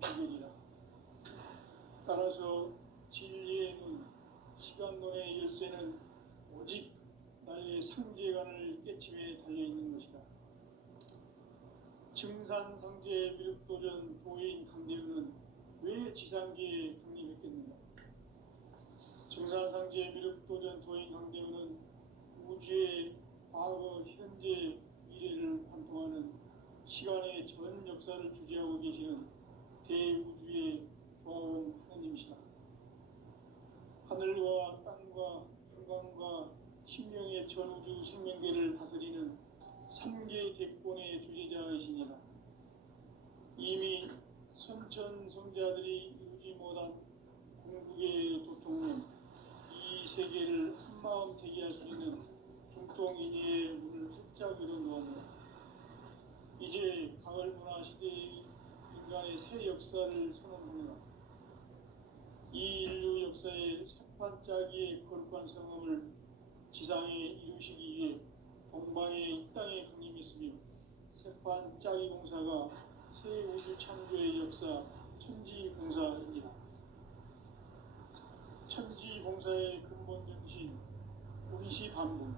비결이라. 따라서 진리의 문, 시간론의 열쇠는 오직 나의 상제관을 깨침에 달려있는 것이다. 증산상제 미륵도전 도인 강대우는 왜 지상계에 강림했겠는가? 증산상제 미륵도전 도인 강대우는 우주의 과거, 현재, 미래를 관통하는 시간의 전 역사를 주재하고 계시는 대우주의 조화원 하나님이시다. 하늘과 땅과 인간과 신명의 전우주 생명계를 다스리는 3개 대권의 주재자이시니라. 이미 선천성자들이 이루지 못한 궁극의 도통은 이 세계를 한마음 되게 할 수 있는 중통인의의 문을 활짝 열어놓았노라. 이제 가을 문화 시대의 인간의 새 역사를 선언하노라. 이 인류 역사의 새판짜기의 거룩한 성함을 지상에 이루시기 위해 동방의 이 땅에 강림했으며 새판짜기 공사가 새 우주 창조의 역사 천지공사입니다. 천지공사의 근본 정신 운시반분.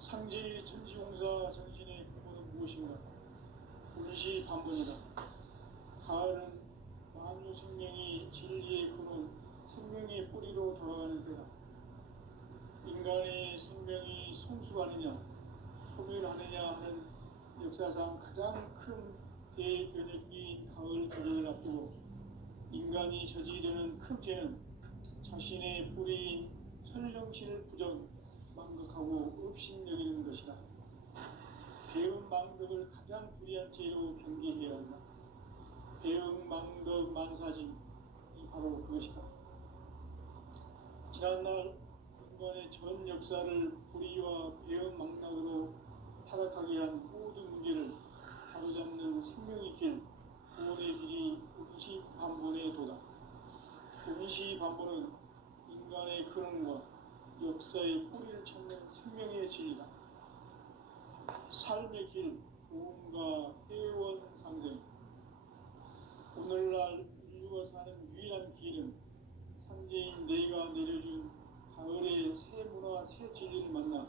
상제의 천지공사 정신의 근본은 무엇인가? 운시반분이다. 가을은 만유 생명이 진리의 근원, 생명의 뿌리로 돌아가는 때다. 인간의 생명이 성숙하느냐, 소멸하느냐 하는 역사상 가장 큰 대변혁기인 가을 개벽을 앞두고 인간이 저지르는 큰 죄는 자신의 뿌리인 설령신을 망각하고 업신여기는 것이다. 배은 망덕을 가장 불의한 죄로 경계해야 한다. 배은 망덕 만사진이 바로 그것이다. 지난날 인간의 전 역사를 불의와 배은 망락으로 타락하게 한 모든 문제를 바로잡는 생명의 길, 구원의 길이 운시반본의 도다. 운시반본은 인간의 근원과 역사의 뿌리를 찾는 생명의 진리다. 삶의 길, 구원과 회원 상생. 오늘날 인류가 사는 유일한 길은 상제인 내가 내려준 가을의 새 문화, 새 진리를 만나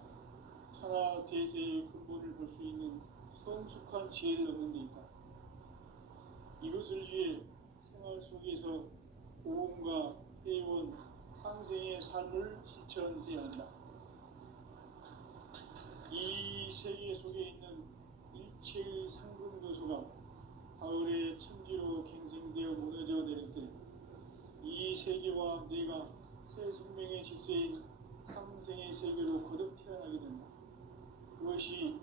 천하 대세의 근본을 볼 수 있는 성숙한 지혜를 얻는 데 있다. 이것을 위해 생활 속에서 고음과 회원, 상생의 삶을 실천해야 한다. 이 세계 속에 있는 일체의 상근교수가 가을의 천지로 갱생되어 무너져 내릴 때 이 세계와 내가 새 생명의 질서인 상생의 세계로 거듭 태어나게 된다. 그것이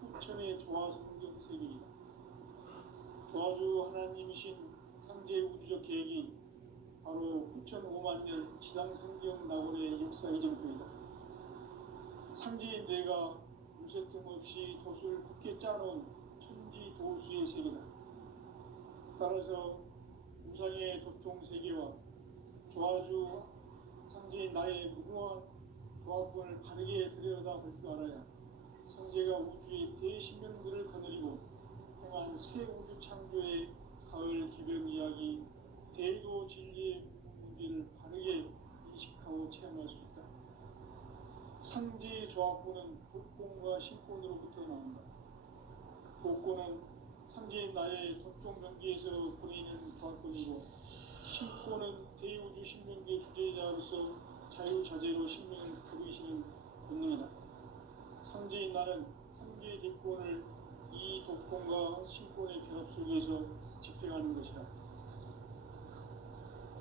후천의 조화성경 세계이다. 조화주 하나님이신 상제 우주적 계획이 바로 후천 5만 년 지상성경 낙원의 역사 이전부이다. 상제인 내가 무쇠틈 없이 도수를 굳게 짜놓은 천지 도수의 세계다. 따라서 우상의 도통 세계와 조화주 상제인 나의 무궁한 조화권을 바르게 들여다볼 줄 알아야 성제가 우주의 대신명들을 거느리고 행한 새 우주 창조의 가을 기병 이야기, 대도 진리의 문제를 바르게 인식하고 체험할 수 있다. 상제의 조합권은 복권과 신권으로부터 나온다. 복권은 상제인 나의 도통 경계에서 보내는 조합권이고, 신권은 대우주 신명계 주제자로서 자유자재로 신명을 부르시는 본능이다. 상제인 나는 상제의 대권을 이 독권과 신권의 결합 속에서 집행하는 것이다.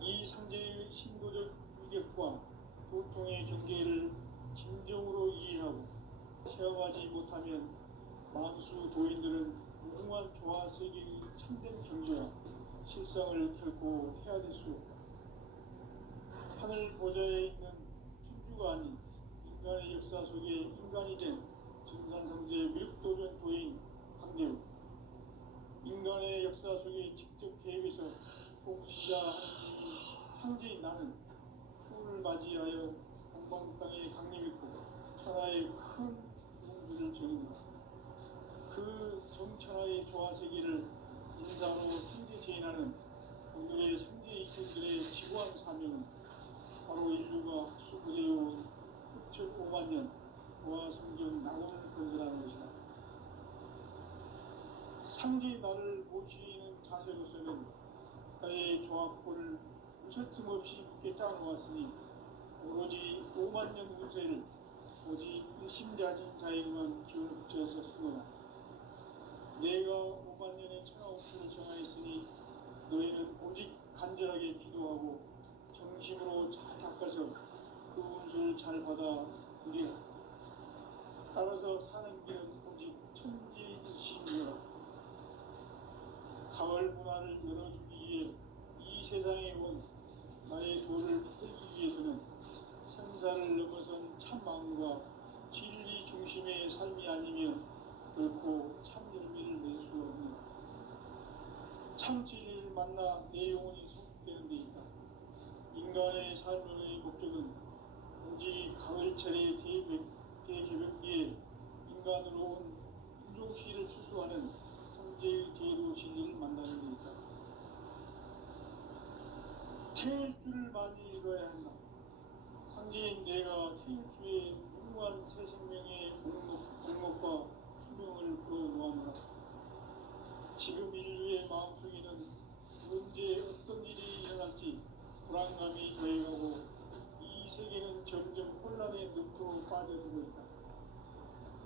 이 상제의 신도적 위격과 도통의 경계를 진정으로 이해하고 체험하지 못하면 만수 도인들은 무궁한 조화 세계의 참된 경지와 실상을 결코 헤아릴 수 없다. 하늘 보좌에 있는 천주가 아닌 인간의 역사 속에 인간이 된 증산상제 미륵도전 도인 강대우. 인간의 역사 속에 직접 계획해서 통치자 하나님이 상제인 나는 추운을 맞이하여 동방 땅에 강림했고 천하의 큰 공주를 정했노라. 그 정천하의 조화 세계를 인사로 상제 제인하는 실현하는 오늘의 상제이신들의 지구한 사명은 바로 인류가 학수부대해온 6.5만 년 노아 성경 낙원을 건설하는 것이다. 상제의 나를 모시는 자세로서는 나의 조합골을 무설틈 없이 굳게 짜놓았으니 오로지 5만 년 운세를 오직 일심자진 자에게만 기운을 붙여서 쓰노라. 내가 5만 년의 천하 운수를 정하였으니 너희는 오직 간절하게 기도하고 정심으로 잘 닦아서 그 운수를 잘 받아 누리라. 따라서 사는 길은 오직 천지일심이라. 가을 문화를 열어주기 위해 이 세상에 온 나의 도를 받기 위해서는 생사를 넘어선 참 마음과 진리 중심의 삶이 아니면 결코 참 열매를 낼 수 없는 참 진리를 만나 내 영혼이 소속되는 데 있다. 인간의 삶의 목적은 오직 가을철의 대개벽기에 인간으로 온 인종시를 추수하는 성제의 제도 진리를 만나는 데 있다. 태일 줄을 많이 읽어야 한다. 상제인 내가 태일주의 무궁한 새 생명의 목록과 수명을 풀어놓았노라. 지금 인류의 마음속에는 언제 어떤 일이 일어날지 불안감이 더해가고 이 세계는 점점 혼란의 늪으로 빠져들고 있다.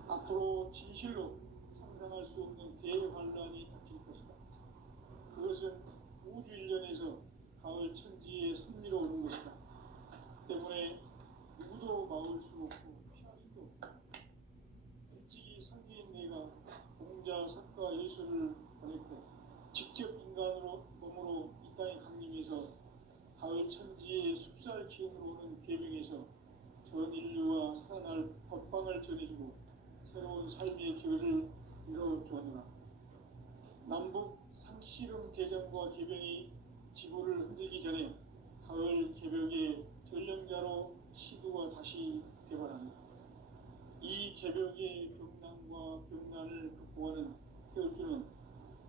앞으로 진실로 상상할 수 없는 대환란이 닥칠 것이다. 그것은 우주 일련에서 가을 천지에 섭리로 오는 것이다. 때문에 누구도 막을 수 없고 피할 수도 없다. 일찍이 상제인 내가 공자, 석가, 예수를 보냈고 직접 인간으로 몸으로 이 땅에 강림해서 가을 천지의 숲살 기운으로 오는 계명에서 전 인류와 살아날 법방을 전해주고 새로운 삶의 기회를 이뤄주었노라. 남북 상씨름 대전과 개병이 지구를 흔들기 전에 가을 개벽의 전령자로 시도가 다시 되발합니다. 이 개벽의 병난과 병난을 극복하는 태울주는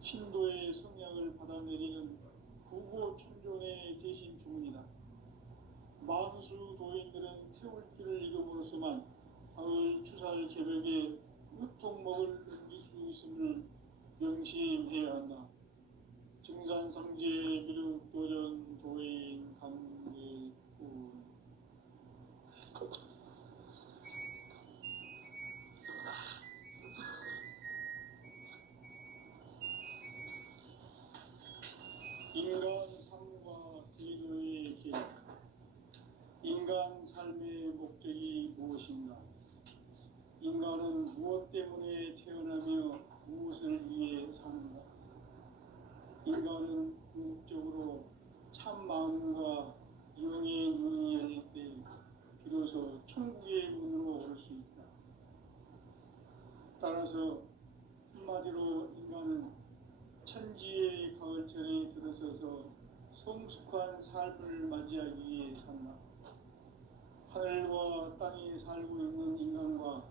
신도의 성약을 받아내리는 구고천존의 대신 주문이다. 만수 도인들은 태울주를 이름으로서만 가을 추살 개벽의 으통목을 넘길 수 있음을 명심해야 한다. 증산상제 미륵도전 도인 강례군 인간 삶과 제도의 길. 인간 삶의 목적이 무엇인가? 인간은 무엇 때문에 태어나며 무엇을 위해 사는가? 인간은 궁극적으로 참 마음과 영의 눈이 열릴 때 비로소 천국의 문으로 올 수 있다. 따라서 한마디로 인간은 천지의 가을철에 들어서서 성숙한 삶을 맞이하기 위해 산다. 하늘과 땅에 살고 있는 인간과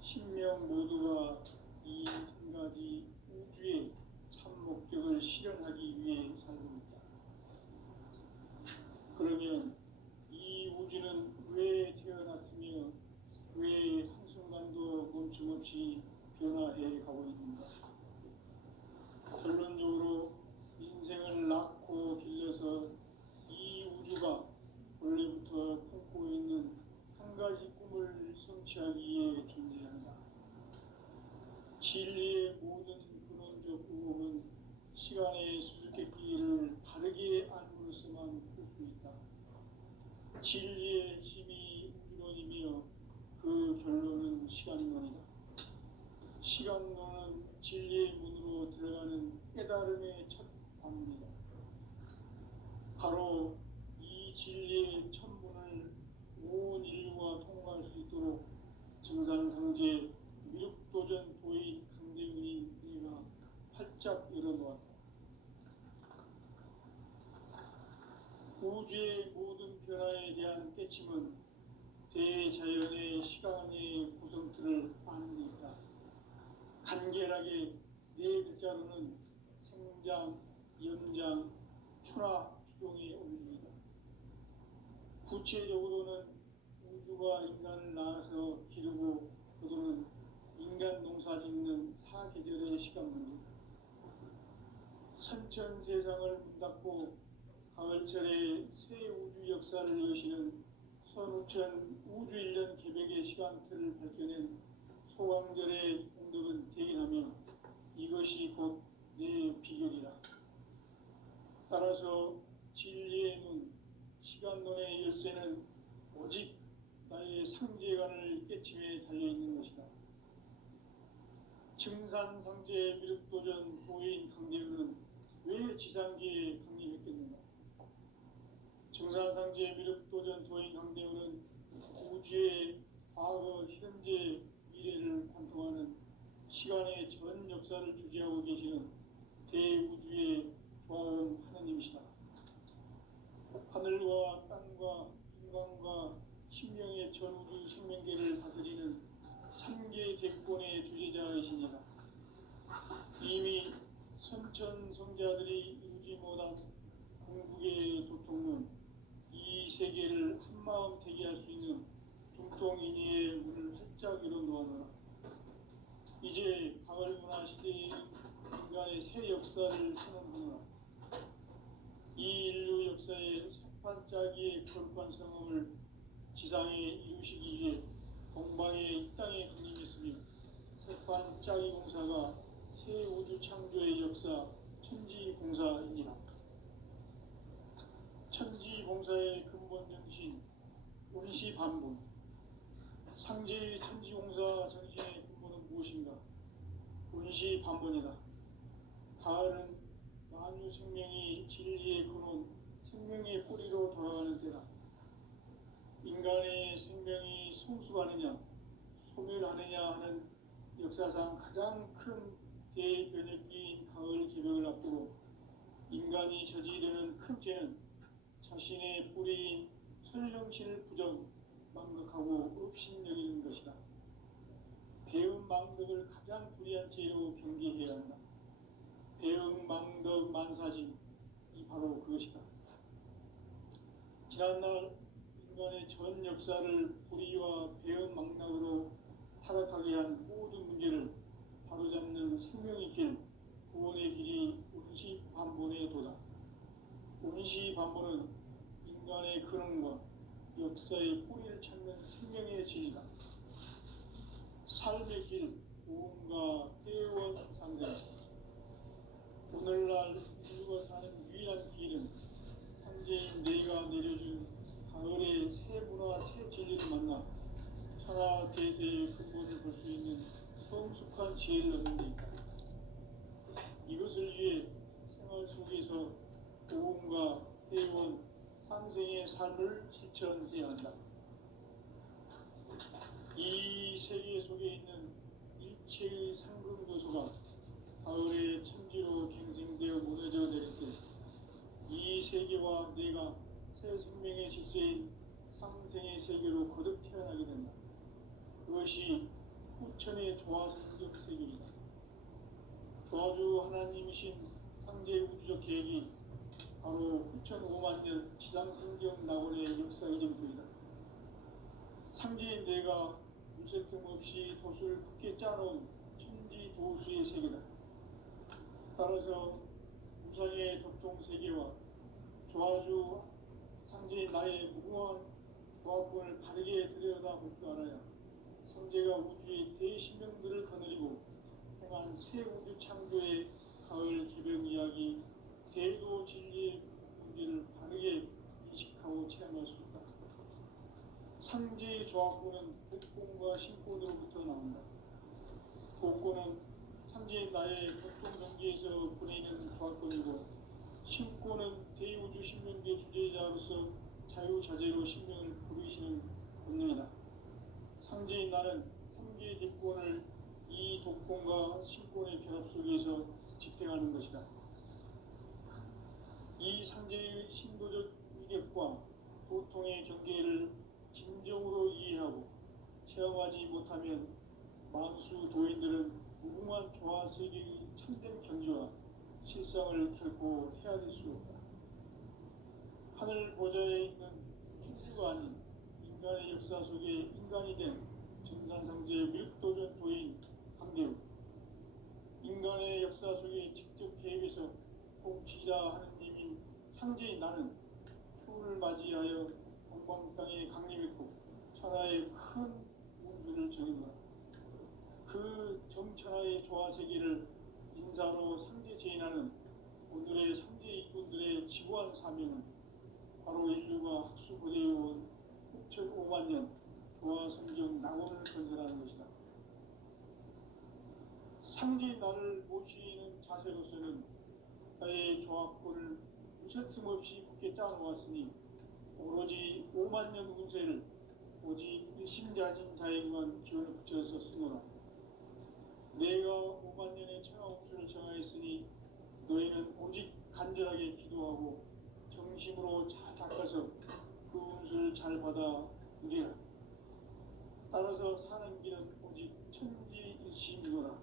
신명 모두가 이 한 가지 우주의 참 목적을 실현하기 위해 살고 있다. 그러면 이 우주는 왜 태어났으며 왜 한순간도 멈춤없이 변화해 가고 있는가? 결론적으로 인생을 낳고 길러서 이 우주가 원래부터 품고 있는 한 가지 꿈을 성취하기 위해 존재한다. 진리의 모든 근원적 의혹은 시간의 수수께끼를 바르게 알므로서만 풀 수 있다. 진리의 힘이 우주론이며 그 결론은 시간론이다. 시간론은 진리의 문으로 들어가는 깨달음의 첫 방문이다. 바로 이 진리의 첫 문을 온 인류가 통과할 수 있도록 증산상제 미륵도전 도인 강대훈이 내가 활짝 열어놓았다. 우주의 모든 변화에 대한 깨침은 대자연의 시간의 구성틀을 아는 데 있다. 간결하게 네 글자로는 생장, 연장, 추나 추동에 올립니다. 구체적으로는 우주가 인간을 낳아서 기르고 거두는 인간 농사 짓는 사계절의 시간 문제, 선천 세상을 문 닫고 가을철에 새 우주 역사를 여시는 선우천 우주일년 개백의 시간틀을 밝혀낸 소강절의 공덕은 대견하며 이것이 곧 내 비결이라. 따라서 진리의 눈, 시간론의 열쇠는 오직 나의 상제관을 깨침에 달려있는 것이다. 증산상제 미륵도전 도인 강대우는 왜 지상기에 강림했겠는가? 증산상제 미륵도전 도인 강대우는 우주의 과거, 현재, 미래를 관통하는 시간의 전 역사를 주재하고 계시는 대우주의 조화원 하느님이시다. 하늘과 땅과 인간과 신명의 전우주 생명계를 다스리는 삼계 대권의 주재자이시니라. 이미 선천성자들이 이루지 못한 궁극의 도통론, 이 세계를 한마음 되게 할 수 있는 중통인의의 문을 활짝 열어놓아노라. 이제 가을 문화 시대의 인간의 새 역사를 선언하노라. 이 인류 역사의 석판짜기의 거룩한 성험을 지상에 이루시기 위해 동방의 이 땅에 강림했으며 석판짜기 공사가 새 우주 창조의 역사 천지공사이니라. 천지공사의 근본 정신 운시반본, 상제의 천지공사 정신의 근본은 무엇인가? 운시반본이다. 가을은 만유 생명이 진리의 근원, 생명의 뿌리로 돌아가는 때다. 인간의 생명이 성숙하느냐, 소멸하느냐 하는 역사상 가장 큰 대변혁기인 가을 개벽을 앞두고 인간이 저지르는 큰 죄는 자신의 뿌리인 설령신을 부정, 망각하고 업신여기는 것이다. 배은 망덕을 가장 불의한 죄로 경계해야 한다. 배은 망덕 만사진, 이 바로 그것이다. 지난날 인간의 전 역사를 불의와 배은 망락으로 타락하게 한 모든 문제를 바로잡는 생명의 길, 구원의 길이 운시반본의 도다. 운시반본은 인간의 근원과 역사의 뿌리를 찾는 생명의 진이다. 삶의 길, 고음과 회원 상생. 오늘날 인류가 사는 유일한 길은 상제인 내가 내려준 가을의 새 문화, 새 진리를 만나 천하 대세의 근본을 볼 수 있는 성숙한 지혜를 얻는 데 있다. 이것을 위해 생활 속에서 고음과 회원, 상생의 삶을 실천해야 한다. 이 세계 속에 있는 일체의 상금 요소가 가을의 천지로 갱생되어 무너져 내릴 때 이 세계와 내가 새 생명의 질서인 상생의 세계로 거듭 태어나게 된다. 그것이 후천의 조화성경 세계이다. 조화주 하나님이신 상제 우주적 계획이 바로 후천 5만 년 지상성경 낙원의 역사 이전부이다. 상제인 내가 물새 틈 없이 도수를 굳게 짜놓은 천지 도수의 세계다. 따라서 우상의 덕통 세계와 조화주 상제인 나의 무궁한 조합권을 바르게 들여다볼 줄 알아야 성제가 우주의 대신명들을 거느리고 행한 새 우주 창조의 가을 개벽 이야기, 대도 진리의 문제를 바르게 인식하고 체험할 수 있다. 상제의 조합권은 복권과 신권으로부터 나온다. 복권은 상제인 나의 공통정기에서 보내는 조합권이고, 신권은 대우주 신명계 주제자로서 자유자재로 신명을 부르시는 권능이다. 상제인 나는 3개의 뒷권을 이 독권과 신권의 결합 속에서 집행하는 것이다. 이 상제의 신도적 위력과 도통의 경계를 진정으로 이해하고 체험하지 못하면 만수 도인들은 무궁한 조화 세계의 참된 경지와 실상을 결코 헤아릴 수 없다. 하늘 보좌에 있는 천주가 아닌 인간의 역사 속에 인간이 된 정산상제 밀도전 도인 강대우, 인간의 역사 속에 직접 계획해서 통치자 하느님인 상제인 나는 추운을 맞이하여 동방 땅에 강림했고 천하의 큰 운수를 정했노라. 그 정천하의 조화세계를 인사로 상제 제인하는 오늘의 상제 이군들의 지구한 사명은 바로 인류가 학수고대해온 6,500만 년 조화성경 낙원을 건설하는 것이다. 상제인 나를 모시는 자세로서는 나의 조합권을 무쇠틈 없이 굳게 짜놓았으니 오로지 5만 년 운세를 오직 일심자진 자에게만 기원을 붙여서 쓰노라. 내가 5만 년의 천하 운수를 정하였으니 너희는 오직 간절하게 기도하고 정심으로 잘 닦아서 그 운수를 잘 받아 누리라. 따라서 사는 길은 오직 천지일심이노라.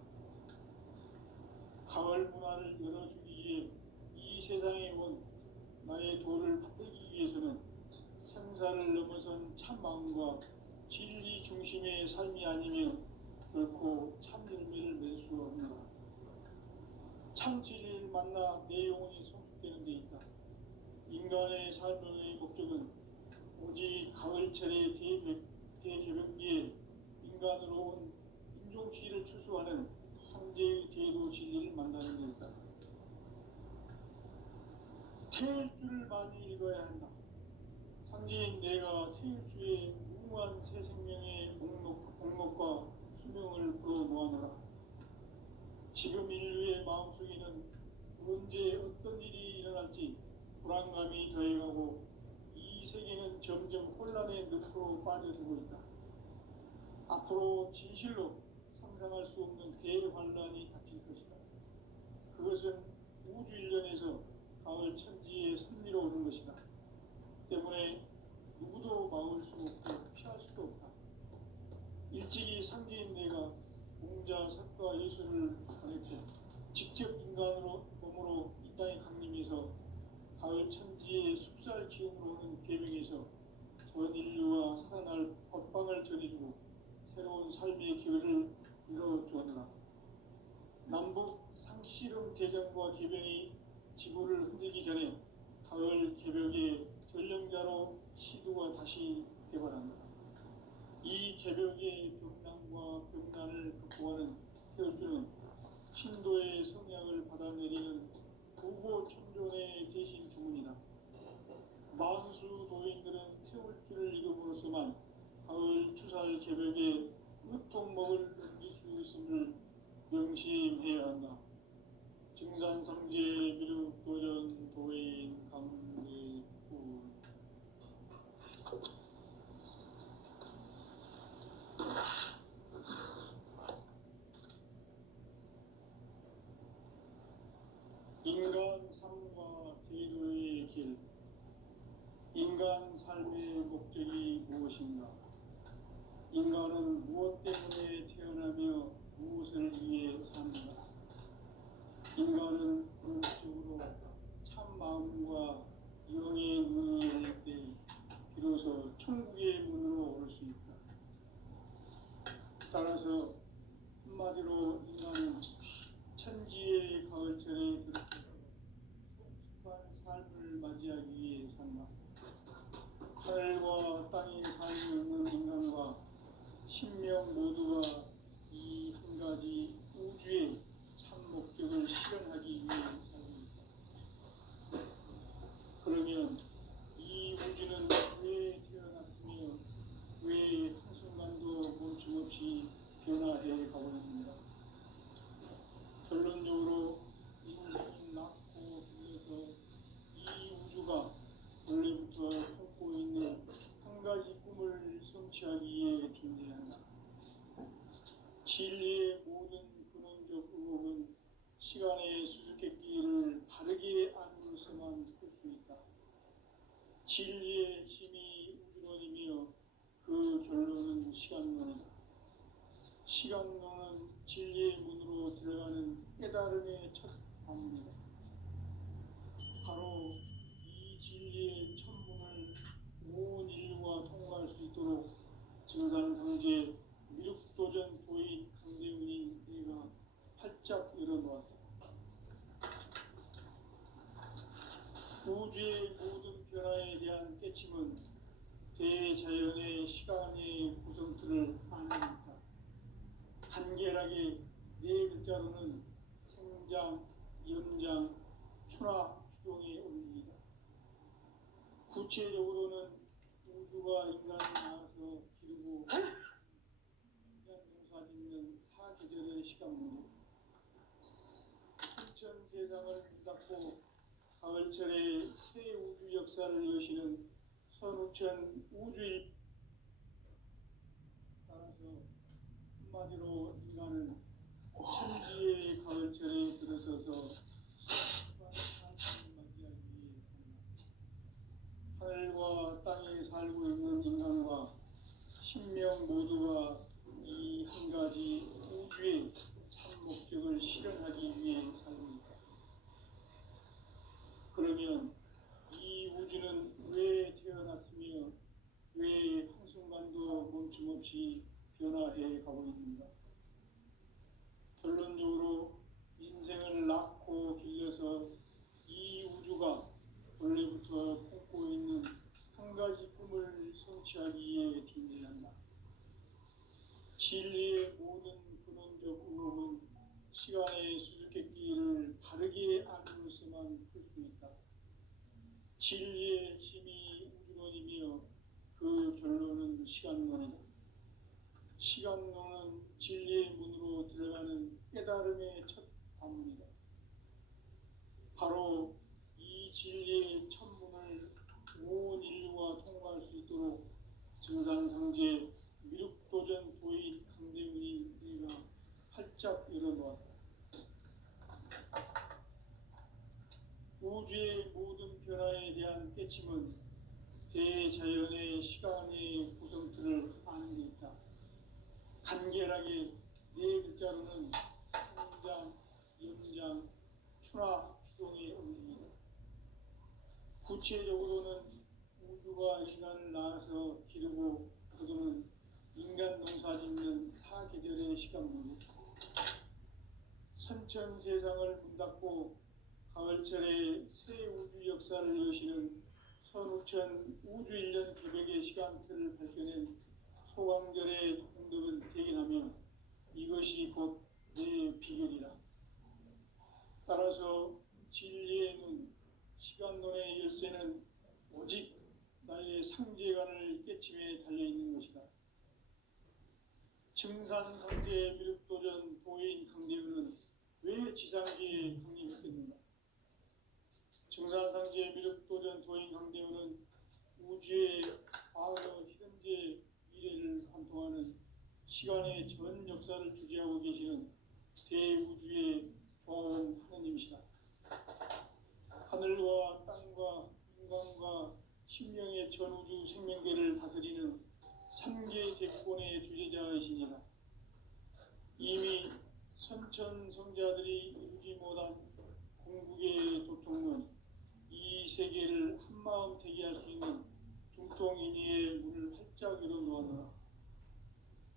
가을 문화를 열어주기 위해 이 세상에 온 나의 도를 받들기 위해서는 생사를 넘어선 참 마음과 진리 중심의 삶이 아니면 결코 참 열매를 맺을 수 없노라. 참 진리를 만나 내 영혼이 성숙되는 데 있다. 인간의 삶의 목적은 오직 가을철의 대개벽기에 인간으로 온 인종시를 추수하는 상제의 대도 진리를 만나는 데 있다. 태일주를 많이 읽어야 한다. 상제인 내가 태일주의 무궁한 새 생명의 목록과 수명을 불어모아노라. 지금 인류의 마음속에는 언제 어떤 일이 일어날지 불안감이 더해가고 이 세계는 점점 혼란의 늪으로 빠져들고 있다. 앞으로 진실로 상상할 수 없는 대환란이 닥칠 것이다. 그것은 우주 일련에서 가을 천지의 섭리로 오는 것이다. 때문에 누구도 막을 수 없고 피할 수도 없다. 일찍이 상제인 내가 공자, 석가, 예수를 보냈고 직접 인간으로 몸으로 이 땅에 강림해서 가을 천지의 숲살 기운으로 오는 계명에서 전 인류와 살아날 법방을 전해주고 새로운 삶의 기회를 이뤄주었노라. 남북 상씨름 대전과 개병이 지구를 흔들기 전에 가을 개벽의 전령자로 시두가 다시 개발한다. 이 개벽의 병난과 병난을 극복하는 태울주는 신도의 성약을 받아내리는 부고 천존의 대신 주문이다. 만수 도인들은 태울주를 읽음으로써만 가을 추살 개벽에 으통먹을 넘길 수 있음을 명심해야 한다. 증산상제 미륵도전 도인 강대구. 인간 삶과 제도의 길. 인간 삶의 목적이 무엇인가? 인간은 무엇 때문에 태어나며 무엇을 위해 사는가? 인간은 본질적으로 참 마음과 영의 눈이 열릴 때 비로소 천국의 문으로 올 수 있다. 따라서 한마디로 인간은 천지의 가을철에 들어서 성숙한 삶을 맞이하기 위해 산다. 하늘과 땅에 살고 있는 인간과 신명 모두가 이 한 가지 우주의 참 목적을 실현하기 위해 살고 있다. 그러면 이 우주는 왜 태어났으며 왜 한순간도 멈춤없이 변화해 가고 있는가? 결론적으로 인생이 낳고 길러서 이 우주가 원래부터 품고 있는 한 가지 꿈을 성취하기 위해 존재한다. 진리의 모든 근원적 의혹은 시간의 수수께끼를 바르게 안으로서만 풀 수 있다. 진리의 힘이 우주론이며 그 결론은 시간론이다. 시간론은 진리의 문으로 들어가는 깨달음의 첫 방문이다. 우주의 모든 변화에 대한 깨침은 대자연의 시간의 구성틀을 아닙니다. 간결하게 네 글자로는 생장, 연장, 추나 추동의 원리입니다. 구체적으로는 우주가 인간을 낳아서 기르고 인간 농사짓는 사계절의 시간 문제, 천천 세상을 문 닫고 가을철에 새 우주 역사를 여시는 선우천 우주일, 따라서 한마디로 인간은 천지의 가을철에 들어서서 수많은 찬송을 맞이하기 위해 산다. 하늘과 땅에 살고 있는 인간과 신명 모두가 이 한 가지 우주의 참 목적을 실현하기 위해 삽니다. 그러면 이 우주는 왜 태어났으며 왜 한순간도 멈춤없이 변화해 가고 있는가? 결론적으로 인생을 낳고 길러서 이 우주가 원래부터 품고 있는 한 가지 꿈을 성취하기 위해 존재한다. 진리의 모든 근원적 의혹은 시간의 수수께끼를 바르게 알므로서만 풀 수 있다. 진리의 핵심이 우주론이며 그 결론은 시간론이다. 시간론은 진리의 문으로 들어가는 깨달음의 첫 관문이다. 바로 이 진리의 첫 문을 온 인류가 통과할 수 있도록 증산상제 미륵도전 도인 강대훈이 내가 활짝 열어놓았다. 우주의 모든 변화에 대한 깨침은 대자연의 시간의 구성틀을 아는 데 있다. 간결하게 네 글자로는 생장, 연장, 추나 추동의 원리입니다. 구체적으로는 우주가 인간을 낳아서 기르고 거두는 인간 농사짓는 사계절의 시간 문제, 선천 세상을 문 닫고 가을철에 새 우주 역사를 여시는 선우천 우주 1년 개백의 시간틀을 밝혀낸 소강절의 공덕은 대견하며 이것이 곧 내 비결이라. 따라서 진리의 눈, 시간론의 열쇠는 오직 나의 상제관을 깨침에 달려있는 것이다. 증산상제 미륵도전 도인 강대훈은 왜 지상계에 강림했겠는가? 증산상제 미륵도전 도인 강대훈은 우주의 과거, 현재, 미래를 관통하는 시간의 전 역사를 주재하고 계시는 대우주의 조은 하느님이시다. 하늘과 땅과 인간과 신명의 전우주 생명계를 다스리는 3계 대권의 주제자이시니라. 이미 선천성자들이 이루지 못한 궁극의 도통론, 이 세계를 한마음 되게 할 수 있는 중통인의의 문을 활짝 열어놓았노라.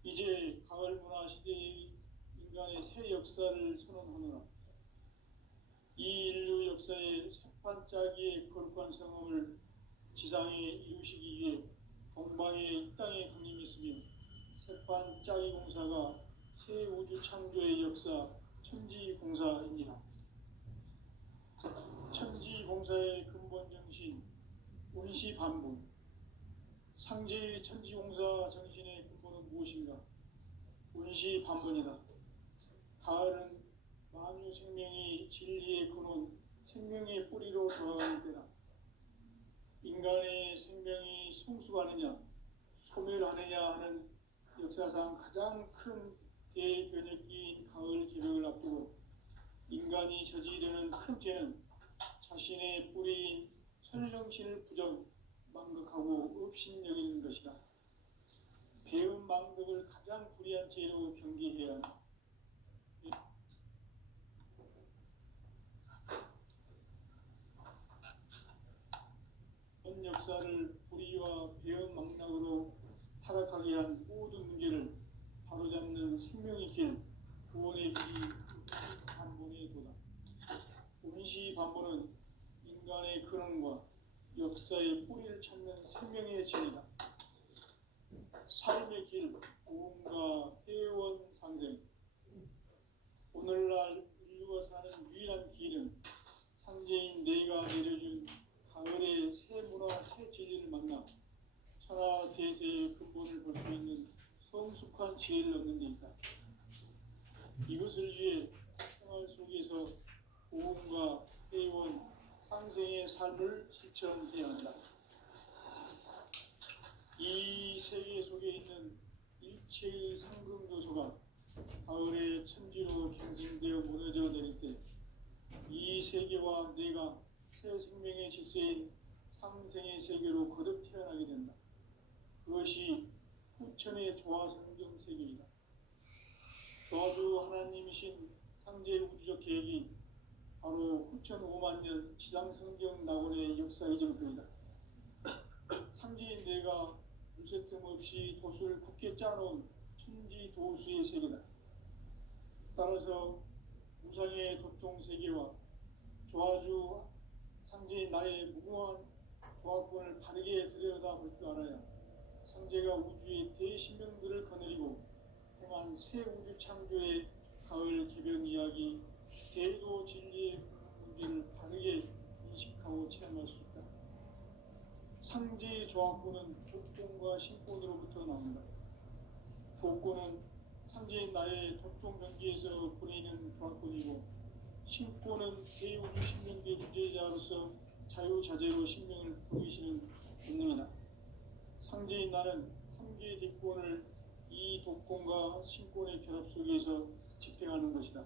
이제 가을 문화 시대의 인간의 새 역사를 선언하노라. 이 인류 역사의 새판짜기의 거룩한 성험을 지상에 이루시기 위해 동방의 이 땅에 강림했으며 새판짜기 공사가 새 우주 창조의 역사 천지공사이니라. 천지공사의 근본 정신 운시반분, 상제의 천지공사 정신의 근본은 무엇인가? 운시반분이다. 가을은 만유 생명이 진리의 근원, 생명의 뿌리로 돌아가는 때다. 인간의 생명이 성숙하느냐, 소멸하느냐 하는 역사상 가장 큰 대변혁기인 가을 개벽을 앞두고 인간이 저지르는 큰 죄는 자신의 뿌리인 설령신을 부정, 망극하고 업신여기는 것이다. 배운 망극을 가장 불의한 죄로 경계해야 한다. 현 역사를 불의와 배은 망락으로 타락하게 한 모든 문제를 바로잡는 생명의 길, 구원의 길이 운시반본의 도다. 운시반본은 인간의 근원과 역사의 뿌리를 찾는 생명의 진리다. 삶의 길, 고음과 회원 상생. 오늘날 인류가 사는 유일한 길은 상제인 내가 내려준 가을의 새 문화, 새 진리를 만나 천하 대세의 근본을 볼 수 있는 성숙한 지혜를 얻는 데 있다. 이것을 위해 생활 속에서 고음과 회원 상생의 삶을 실천해야 한다. 이 세계 속에 있는 일체의 상금 요소가 가을의 천지로 갱생되어 무너져 내릴 때 이 세계와 내가 새 생명의 질서인 상생의 세계로 거듭 태어나게 된다. 그것이 후천의 조화성경 세계이다. 조화주 하나님이신 상제 우주적 계획이 바로 후천 5만 년 지상성경 낙원의 역사 이정표이다. 상제인 내가 무쇠틈 없이 도수를 굳게 짜놓은 천지 도수의 세계다. 따라서 무상의 도통 세계와 조화주 상제인 나의 무궁한 조화권을 바르게 들여다볼 줄 알아야 상제가 우주의 대신명들을 거느리고 행한 새 우주 창조의 가을 개변 이야기, 대도 진리의 문제를 바르게 인식하고 체험할 수 있다. 상제의 조화권은 복권과 신권으로부터 나온다. 복권은 상제인 나의 도통 경기에서 보내는 조화권이고, 신권은 대우주 신명계 주제자로서 자유자재로 신명을 부르시는 본능이다. 상제인 나는 3개의 뒷권을 이 독권과 신권의 결합 속에서 집행하는 것이다.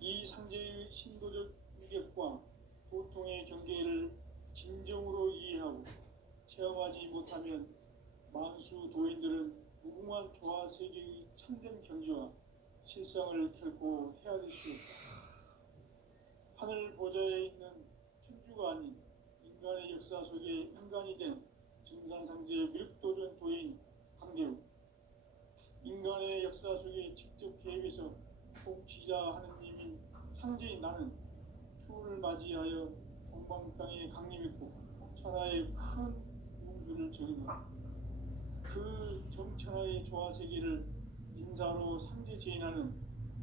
이 상제의 신도적 위력과 도통의 경계를 진정으로 이해하고 체험하지 못하면 만수 도인들은 무궁한 조화 세계의 참된 경지와 실상을 결코 헤아릴 수 없다. 하늘 보좌에 있는 천주가 아닌 인간의 역사 속에 인간이 된 증산상제의 미륵도전 도인 강대우, 인간의 역사 속에 직접 개입해서 통치자 하느님인 상제인 나는 추운을 맞이하여 동방 땅에 강림했고 천하의 큰 운수를 적인다. 그 정천하의 조화세계를 인사로 상제 제인하는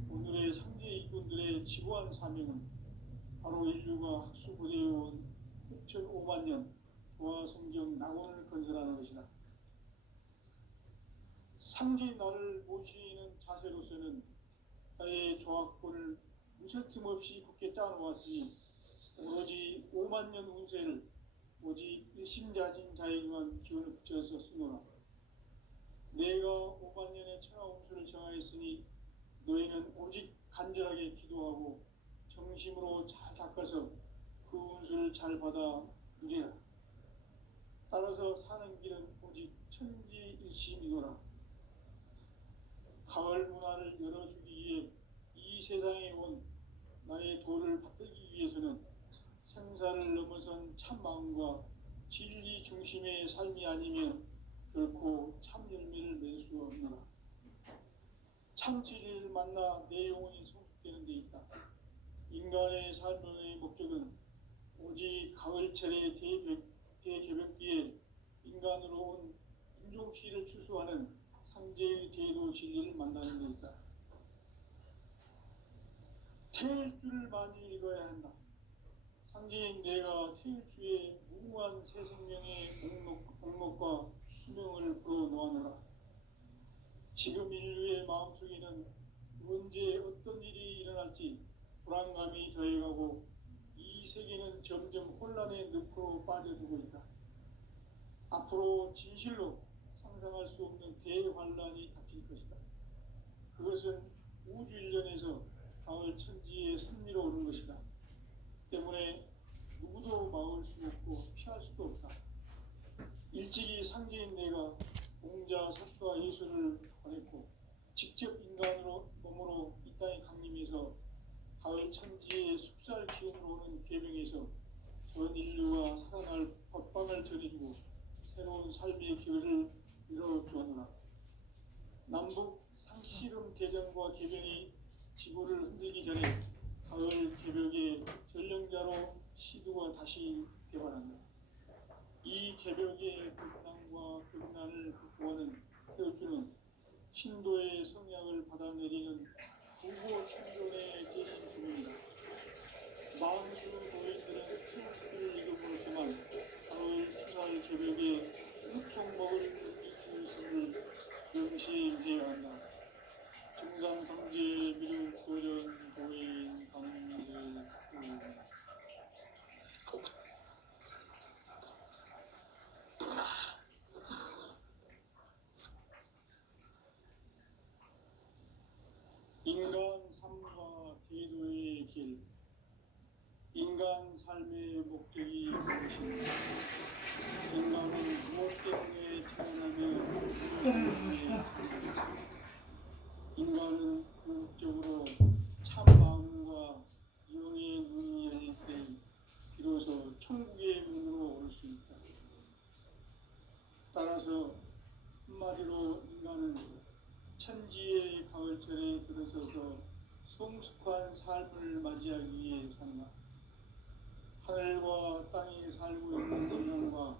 오늘의 상제 이군들의 지고한 사명은 바로 인류가 학수고대해온 6,5만 년 조화성경 낙원을 건설하는 것이다. 상제인 나를 모시는 자세로서는 나의 조화권을 무쇠틈 없이 굳게 짜놓았으니 오로지 5만 년 운세를 오직 일심자진 자에게만 기운을 붙여서 쓰노라. 내가 5만 년의 천하 운수를 정하였으니 너희는 오직 간절하게 기도하고 정심으로 잘 닦아서 그 운수를 잘 받아 누리라. 따라서 사는 길은 오직 천지일심이노라. 가을 문화를 열어주기 위해 이 세상에 온 나의 도를 받들기 위해서는 생사를 넘어선 참 마음과 진리 중심의 삶이 아니면 결코 참 열매를 맺을 수 없노라. 참 진리를 만나 내 영혼이 성숙되는 데 있다. 인간의 삶의 목적은 오직 가을철의 대개벽기에 인간으로 온 인종시를 추수하는 상제의 대도 진리를 만나는 데 있다. 태일주를 많이 읽어야 한다. 상제인 내가 태일주의 무궁한 새 생명의 목록과 수명을 불어놓아노라. 지금 인류의 마음속에는 언제 어떤 일이 일어날지 불안감이 더해가고 이 세계는 점점 혼란의 늪으로 빠져들고 있다. 앞으로 진실로 상상할 수 없는 대환란이 닥칠 것이다. 그것은 우주 일련에서 가을 천지의 섭리로 오는 것이다. 때문에 누구도 막을 수 없고 피할 수도 없다. 일찍이 상제인 내가 공자, 석가, 예수를 보냈고 직접 인간으로 몸으로 이 땅에 강림해서 가을 천지의 숙살 기운으로 오는 계명에서 전 인류가 살아날 법방을 전해주고 새로운 삶의 기회를 이뤄주었노라. 남북 상씨름 대전과 개변이 지구를 흔들기 전에 가을 개벽의 전령자로 다시 개발한다. 이 개벽의 극난과 극난을 극복하는 태극기는 신도의 성약을 받아내리는 부고 생존의 대신 중입니다. 만수 도인들은 태극기를 이름으로서만 가을 추살 개벽의 육통먹을 의미할 것을 명시해야 한다. 증산상제 미륵 도전 도인 강제 인간 삶과 제도의 길. 인간 삶의 목적이 무엇인가? 인간은 무엇 때문에 태어나며 무엇 때문에 살는가? 인간은 궁극적으로 참 마음과 영의 눈이 열릴 때 비로소 천국의 문으로 올 수 있다. 따라서 한마디로 인간은 천지의 가을철에 들어서서 성숙한 삶을 맞이하기 위해 산다. 하늘과 땅에 살고 있는 인간과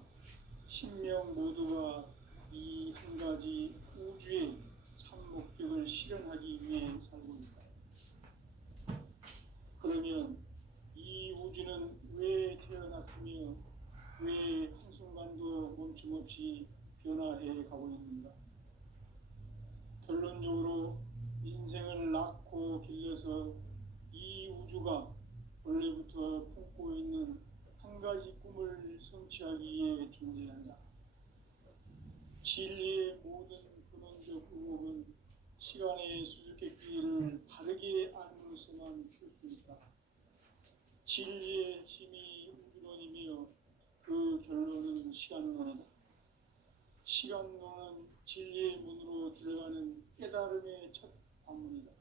신명 모두가 이 한 가지 우주의 참 목적을 실현하기 위해 살고 있다. 그러면 이 우주는 왜 태어났으며 왜 한순간도 멈춤없이 변화해 가고 있는가? 결론적으로 인생을 낳고 길러서 이 우주가 원래부터 품고 있는 한 가지 꿈을 성취하기 위해 존재한다. 진리의 모든 근원적 의혹은 시간의 수수께끼를 바르게 알므로서만 풀 수 있다. 진리의 핵심이 우주론이며 그 결론은 시간론이다. 시간론은 진리의 문으로 들어가는 깨달음의 첫 관문이다.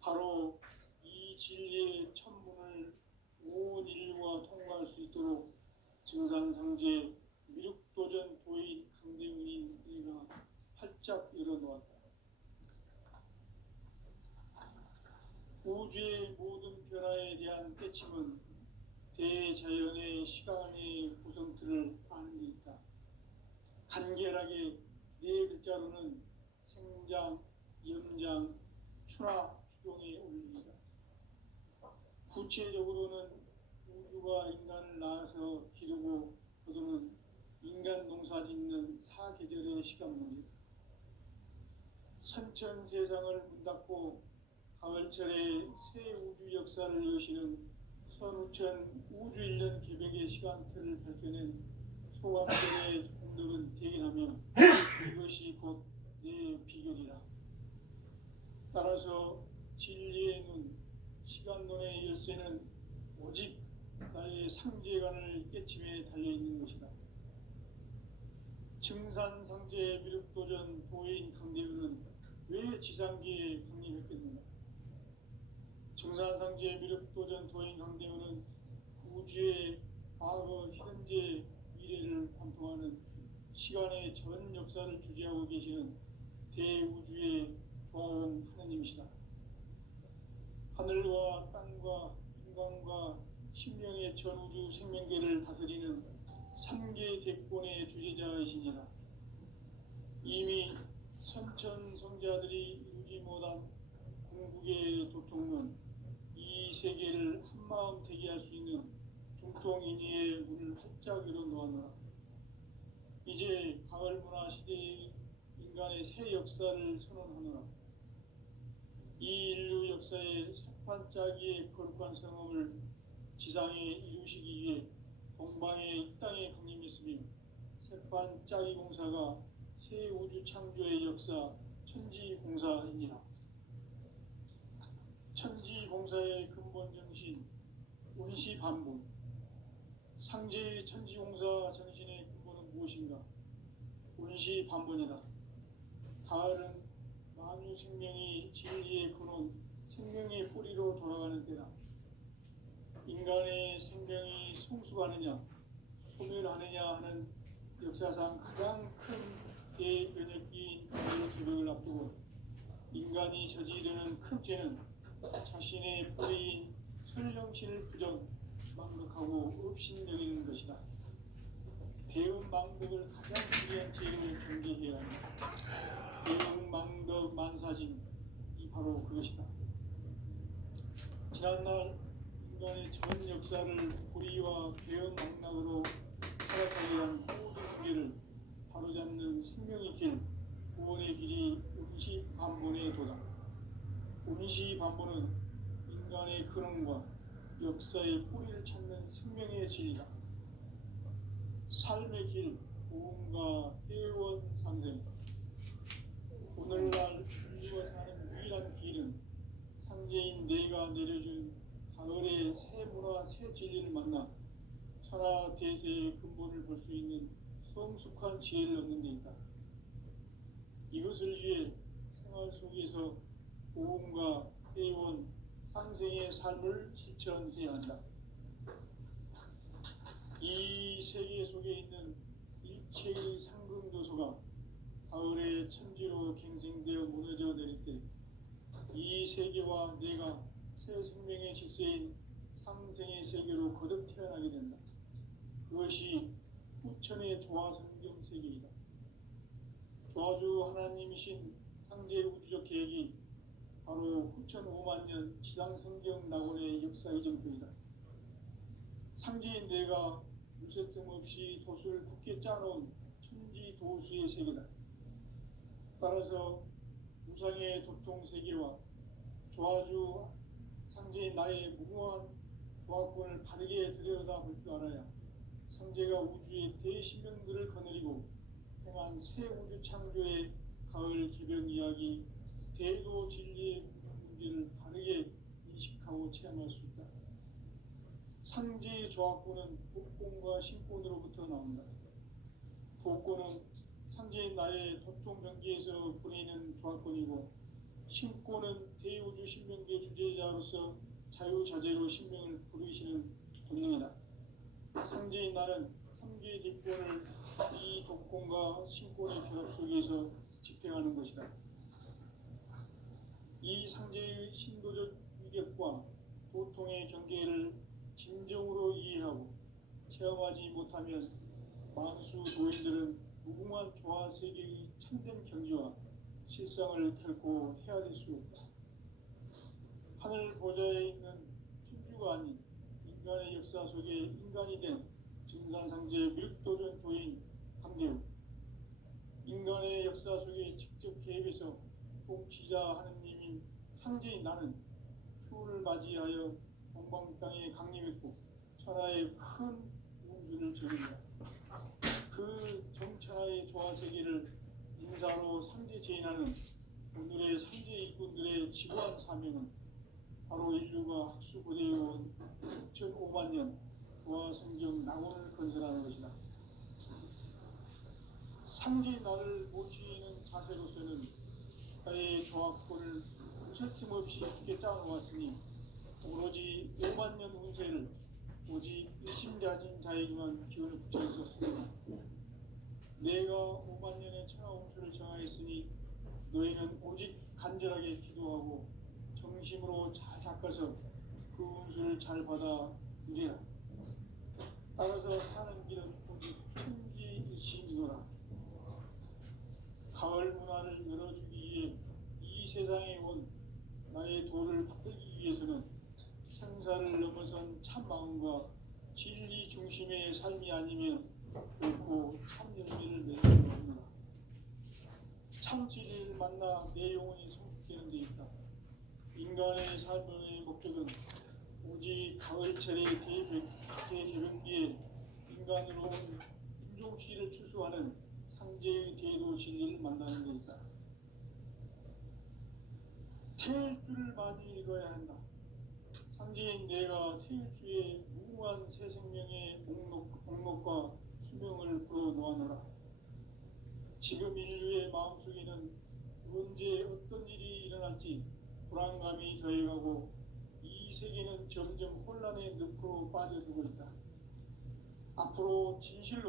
바로 이 진리의 첫 문을 온 인류가 통과할 수 있도록 증산상제 미륵도전 도인 강대훈인 내가 활짝 열어놓았다. 우주의 모든 변화에 대한 깨침은 대자연의 시간의 구성틀을 아는 데 있다. 간결하게 네 글자로는 생장, 염장, 추나 추동에 올립니다. 구체적으로는 우주가 인간을 낳아서 기르고 거두는 인간 농사 짓는 사계절의 시간 문제. 선천 세상을 문 닫고 가을철에 새 우주 역사를 여시는 선우천 우주 1년 개벽의 시간틀을 밝혀낸 소강전의 공덕은 대견하며 이것이 곧 내 비결이라. 따라서 진리의 눈, 시간론의 열쇠는 오직 나의 상제관을 깨침에 달려있는 것이다. 증산상제 미륵도전 도인 강대훈은 왜 지상계에 강림했겠는가? 증산상제 미륵도전 도인 강대훈은 우주의 과거, 현재, 미래를 관통하는 시간의 전 역사를 주재하고 계시는 대우주의 조화원 하느님이시다. 하늘과 땅과 인간과 신명의 전우주 생명계를 다스리는 3계 대권의 주제자이시니라. 이미 선천성자들이 이루지 못한 궁극의 도통론, 이 세계를 한마음 되게 할 수 있는 중통인의의 문을 활짝 열어놓았노라. 이제 가을문화 시대의 인간의 새 역사를 선언하노라. 이 인류 역사의 새판짜기의 거룩한 성험을 지상에 이루시기 위해 동방의 이 땅에 강림했으며 새판짜기 공사가 새 우주 창조의 역사 천지공사이니라. 천지공사의 근본 정신 운시반복. 상제의 천지공사 정신의 근본은 무엇인가? 운시반복이다. 가을은 만유 생명이 진리의 근원, 생명의 뿌리로 돌아가는 때다. 인간의 생명이 성숙하느냐, 소멸하느냐 하는 역사상 가장 큰 대변혁기인 가을 개벽을 앞두고 인간이 저지르는 큰 죄는 자신의 뿌리인 설령신을 부정, 망덕하고 업신여기는 것이다. 배은 망덕을 가장 중요한 죄로 경계해야 한다. 배은 망덕 만사진, 이 바로 그것이다. 지난날 인간의 전 역사를 불의와 배은 망락으로 살아가게 한 모든 길을 바로잡는 생명의 길, 구원의 길이 음시반본의 도다. 음시반본은 인간의 근원과 역사의 뿌리를 찾는 생명의 진리다. 삶의 길, 보험과 회원 상생. 오늘날 인류가 사는 유일한 길은 상제인 내가 내려준 가을의 새 문화, 새 진리를 만나 천하 대세의 근본을 볼 수 있는 성숙한 지혜를 얻는 데 있다. 이것을 위해 생활 속에서 보험과 회원, 상생의 삶을 실천해야 한다. 이 세계 속에 있는 일체의 상승도소가 가을의 천지로 갱생되어 무너져 내릴 때 이 세계와 내가 새 생명의 질서인 상생의 세계로 거듭 태어나게 된다. 그것이 후천의 조화성경 세계이다. 조화주 하나님이신 상제 우주적 계획이 바로 후천 5만년 지상성경 낙원의 역사 이정표이다. 상제인 내가 무쇠틈 없이 도수를 굳게 짜놓은 천지 도수의 세계다. 따라서 우상의 도통 세계와 조화주 상제인 나의 무모한 조화권을 바르게 들여다볼 줄 알아야 상제가 우주의 대신명들을 거느리고 행한 새 우주 창조의 가을 개변 이야기, 대도 진리의 문제를 바르게 인식하고 체험할 수 있다. 상제의 조화권은 복권과 신권으로부터 나온다. 복권은 상제인 나의 도통 경계에서 보내는 조화권이고, 신권은 대우주 신명계 주제자로서 자유자재로 신명을 부르시는 본능이다. 상제인 나는 3개의 뒷권을 이 독권과 신권의 결합 속에서 집행하는 것이다. 이 상제의 신도적 위격과 도통의 경계를 진정으로 이해하고 체험하지 못하면 만수 도인들은 무궁한 조화세계의 참된 경지와 실상을 결코 헤아릴 수 없다. 하늘 보좌에 있는 천주가 아닌 인간의 역사 속에 인간이 된 증산상제 밀도전 도인 강대우, 인간의 역사 속에 직접 개입해서 통치자 하느님인 상제인 나는 추운을 맞이하여 동방 땅에 강림했고 천하의 큰 우주를 정의한다. 그 정천하의 조화세계를 인사로 상제 제인하는 오늘의 상제 일꾼들의 지구한 사명은 바로 인류가 학수고대해온 6,500만 년 조화성경 낙원을 건설하는 것이다. 상제 나를 모시는 자세로서는 나의 조화권을 무쇠틈 없이 굳게 짜놓았으니 오로지 5만 년 운세를 오직 일심가진 자에게만 기운을 붙여 있었습니다. 내가 5만 년의 천하 홍수를 정하였으니 너희는 오직 간절하게 기도하고 정심으로 잘 닦아서 그 운수를 잘 받아 누리라. 따라서 사는 길은 오직 천지일심이노라. 가을 문화를 열어주기 위해 이 세상에 온 나의 도를 받들기 위해서는 생사를 넘어선 참 마음과 진리 중심의 삶이 아니면 결코 참 열매를 맺을 수 없노라. 참 진리를 만나 내 영혼이 성숙되는 데 있다. 인간의 삶의 목적은 오직 가을철의 대개변기에 인간으로 온 인종시를 추수하는 상제의 대도 진리를 만나는 데 있다. 태일주를 많이 읽어야 한다. 상제인 내가 태일주의 무궁한 새 생명의 목록과 수명을 불어놓아노라. 지금 인류의 마음속에는 언제 어떤 일이 일어날지 불안감이 더해가고 이 세계는 점점 혼란의 늪으로 빠져들고 있다. 앞으로 진실로